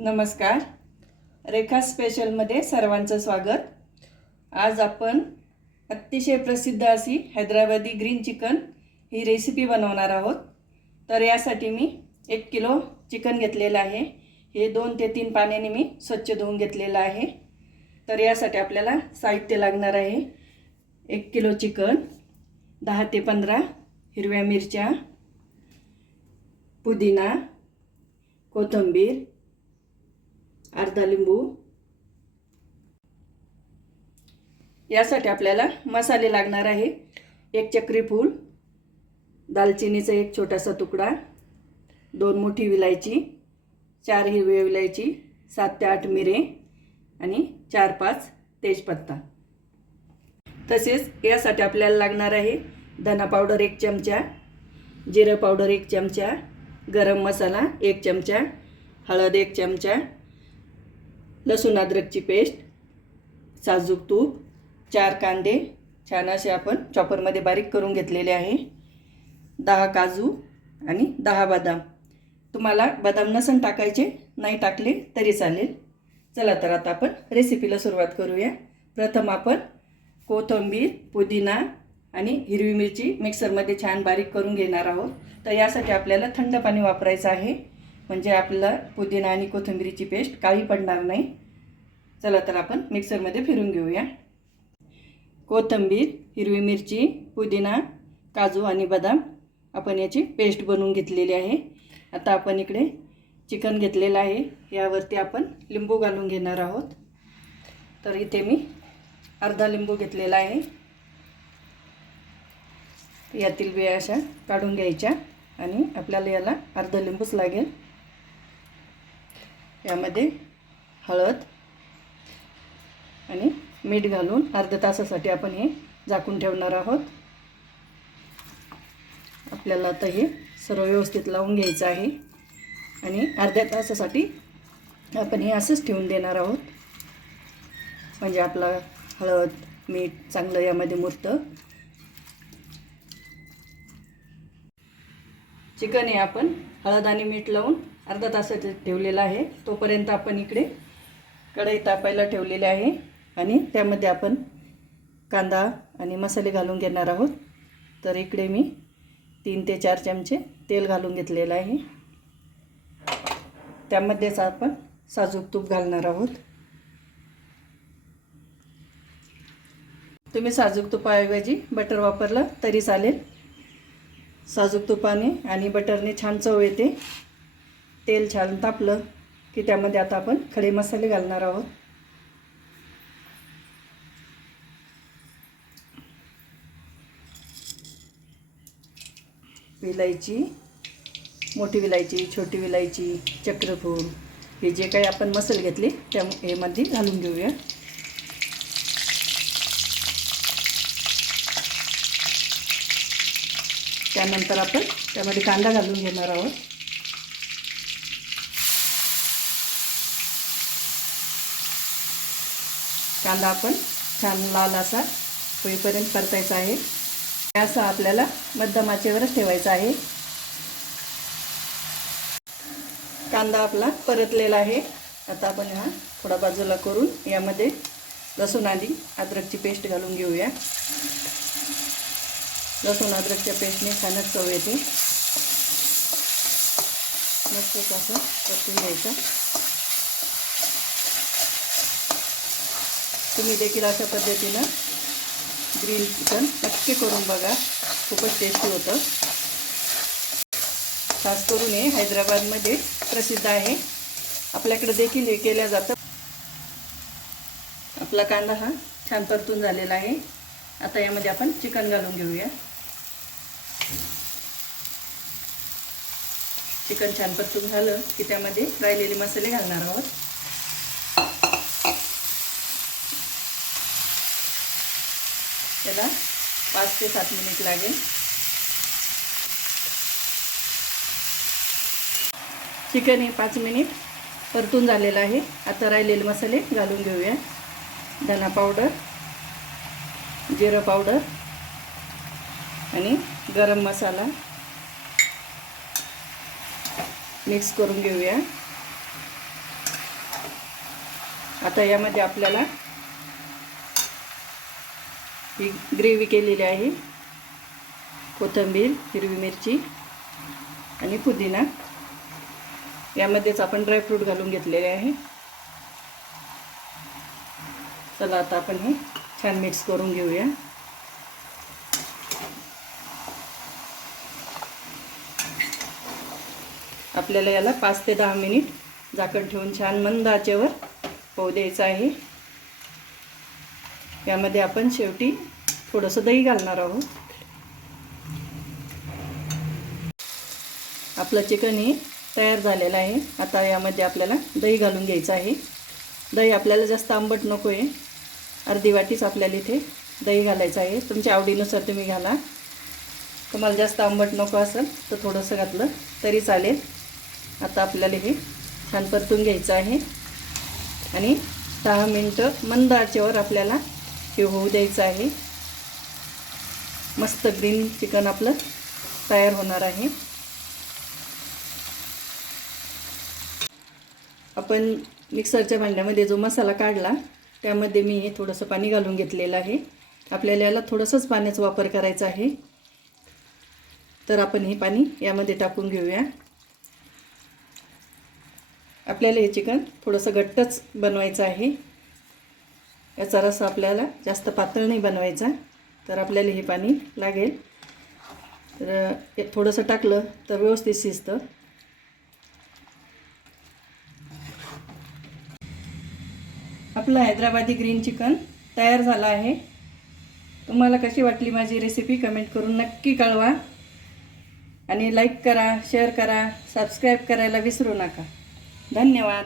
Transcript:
नमस्कार. रेखा स्पेशलमध्ये सर्वांचं स्वागत. आज आपण अतिशय प्रसिद्ध अशी हैदराबादी ग्रीन चिकन ही रेसिपी बनवणार आहोत. तर यासाठी मी 1 किलो चिकन घेतलेलं आहे. हे 2 ते 3 पाण्याने मी स्वच्छ धुवून घेतलेलं आहे. तर यासाठी आपल्याला साहित्य लागणार आहे. 1 किलो चिकन, 10 ते 15 हिरव्या मिरच्या, पुदिना, कोथिंबीर, अर्धा लिंबू. यासाठी आपल्याला मसाले लागणार आहे. 1 चक्री फूल, दालचिनीचा 1 छोटासा तुकडा, 2 मोठी विलायची, 4 हिरवी विलायची, 7 ते 8 मिरे आणि 4-5 तेजपत्ता. तसेच यासाठी आपल्याला लागणार आहे धना पावडर 1 चमचा, जिरा पावडर 1 चमचा, गरम मसाला 1 चमचा, हळद 1 चमचा, लसूण अद्रकची पेस्ट, साजूक तूप, 4 कांदे छान असे आपण चॉपरमध्ये बारीक करून घेतलेले आहे, 10 काजू आणि 10 बदाम. तुम्हाला बदाम नसन टाकायचे, नाही टाकले तरी चालेल. चला तर आता आपण रेसिपीला सुरुवात करूया. प्रथम आपण कोथिंबीर, पुदिना आणि हिरवी मिरची मिक्सरमध्ये छान बारीक करून घेणार आहोत. तर यासाठी आपल्याला थंड पाणी वापरायचं आहे, म्हणजे आपल्याला पुदिना आणि कोथिंबीरीची पेस्ट काही पडणार नाही. चला तर आपण मिक्सरमध्ये फिरून घेऊया. कोथिंबीर, हिरवी मिरची, पुदिना, काजू आणि बदाम आपण याची पेस्ट बनवून घेतलेली आहे. आता आपण इकडे चिकन घेतलेलं आहे, यावरती आपण लिंबू घालून घेणार आहोत. तर इथे मी अर्धा लिंबू घेतलेला आहे. यातील बिया अशा काढून घ्यायच्या आणि आपल्याला याला अर्धा लिंबूच लागेल. यामध्ये हळद आणि मीठ घालून अर्ध्या तासासाठी आपण हे झाकून ठेवणार आहोत. आपल्याला आता हे सर्व व्यवस्थित लावून घ्यायचं आहे आणि अर्ध्या तासासाठी आपण हे असंच ठेवून देणार आहोत, म्हणजे आपला हळद मीठ चांगलं यामध्ये मुरतं. चिकन हे आपण हळद आणि मीठ लावून अर्धा तासाचं ठेवलेलं आहे. तोपर्यंत आपण इकडे कढई तापायला ठेवलेली आहे आणि त्यामध्ये आपण कांदा आणि मसाले घालून घेणार आहोत. तर इकडे मी 3 ते 4 चमचे तेल घालून घेतलेलं आहे. त्यामध्येच आपण साजूक तूप घालणार आहोत. तुम्ही साजूक तुपाऐवजी बटर वापरलं तरी चालेल. साजूक तुपाने आणि बटरने छान चव येते. तेल छान तापलं की त्यामध्ये आता आपण खडे मसाले घालणार आहोत. विलायची, मोठी विलायची, छोटी विलायची, चक्रफूल, हे जे काही आपण मसाले घेतले त्या यामध्ये घालून घेऊया. त्यानंतर आपण त्यामध्ये कांदा घालून घेणार आहोत. कांदा आपण छान लाल असा होईपर्यंत परतायचा आहे. असा आपल्याला मध्यम आचेवरच ठेवायचा आहे. कांदा आपला परतलेला आहे. आता आपण हा थोडा बाजूला करून यामध्ये लसूण आणि अद्रकची पेस्ट घालून घेऊया. लसूण अद्रकच्या पेस्टने छानच चव येते. मस्त असं परतून घ्यायचं. तुम्ही देखील अशा पद्धतीनं ग्रीन चिकन नक्की करून बघा, खूपच टेस्टी होतं. खास करून हे हैदराबादमध्ये प्रसिद्ध आहे. आपल्याकडे देखील हे केलं जातं. आपला कांदा हा छान परतून झालेला आहे. आता यामध्ये आपण चिकन घालून घेऊया. चिकन छान परतून झालं की त्यामध्ये राहिलेले मसाले घालणार आहोत. त्याला 5 ते 7 मिनिट लागेल. चिकन हे 5 मिनिट परतून झालेलं आहे. आता राहिलेले मसाले घालून घेऊया. धना पावडर, जिरा पावडर आणि गरम मसाला मिक्स करून घेऊया. आता यामध्ये आपल्याला ही ग्रेव्ही केलेली आहे, कोथिंबीर, हिरवी मिरची आणि पुदिना, यामध्येच आपण ड्रायफ्रूट घालून घेतलेले आहे. चला आता आपण हे छान मिक्स करून घेऊया. आपल्याला याला 5 ते 10 मिनिट झाकण ठेवून छान मंद आचेवर होऊ द्यायचं आहे. यामध्ये आपण शेवटी थोडंसं दही घालणार आहोत. आपलं चिकन हे तयार झालेलं आहे. आता यामध्ये आपल्याला दही घालून घ्यायचं आहे. दही आपल्याला जास्त आंबट नको आहे, अर्धी वाटीच आपल्याला इथे दही घालायचं आहे. तुमच्या आवडीनुसार तुम्ही घाला. तुम्हाला जास्त आंबट नको असेल तर थोडंसं घातलं तरी चालेल. आता आपल्याला हे छान परतून घ्यायचं आहे आणि 10 मिनटं मंद आचेवर आपल्याला हे होऊ द्यायचं आहे. मस्त ग्रीन चिकन आपलं तयार होणार आहे. आपण मिक्सरच्या भांड्यामध्ये जो मसाला काढला त्यामध्ये मी हे थोडंसं पाणी घालून घेतलेलं आहे. आपल्याला याला थोडंसंच पाण्याचा वापर करायचा आहे. तर आपण हे पाणी यामध्ये टाकून घेऊया. आपल्याला हे चिकन थोडंसं घट्टच बनवायचं आहे. याचा रस्सा आपल्याला जास्त पातळ नाही बनवायचा. तर आपल्याला हे पाणी लागेल. तर हे थोडंसं टाकलं तर व्यवस्थित शिजतं. आपलं हैदराबादी ग्रीन चिकन तयार झालं आहे. तुम्हाला कशी वाटली माझी रेसिपी कमेंट करून नक्की कळवा आणि लाईक करा, शेअर करा, सबस्क्राईब करायला विसरू नका. धन्यवाद.